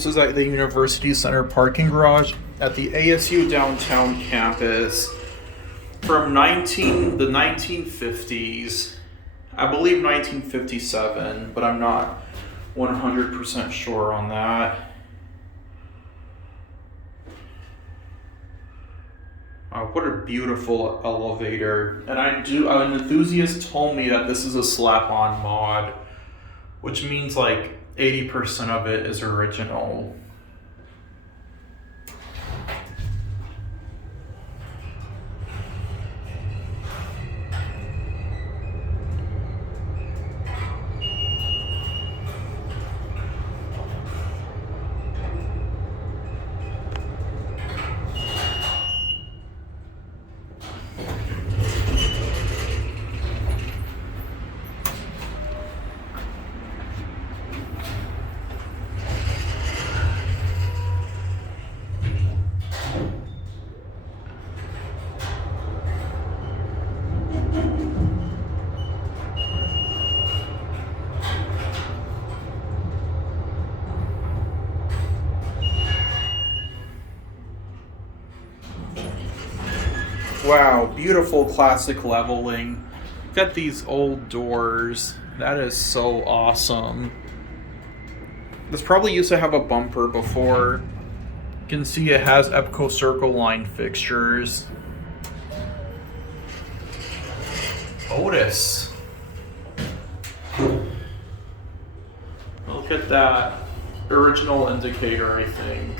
This is at the University Center parking garage at the ASU downtown campus from the 1950s. I believe 1957, but I'm not 100% sure on that. What a beautiful elevator. And an enthusiast told me that this is a slap-on mod, which means like 80% of it is original. Wow, beautiful classic leveling. Got these old doors. That is so awesome. This probably used to have a bumper before. You can see it has EPCO Circle Line fixtures. Otis. Look at that original indicator, I think.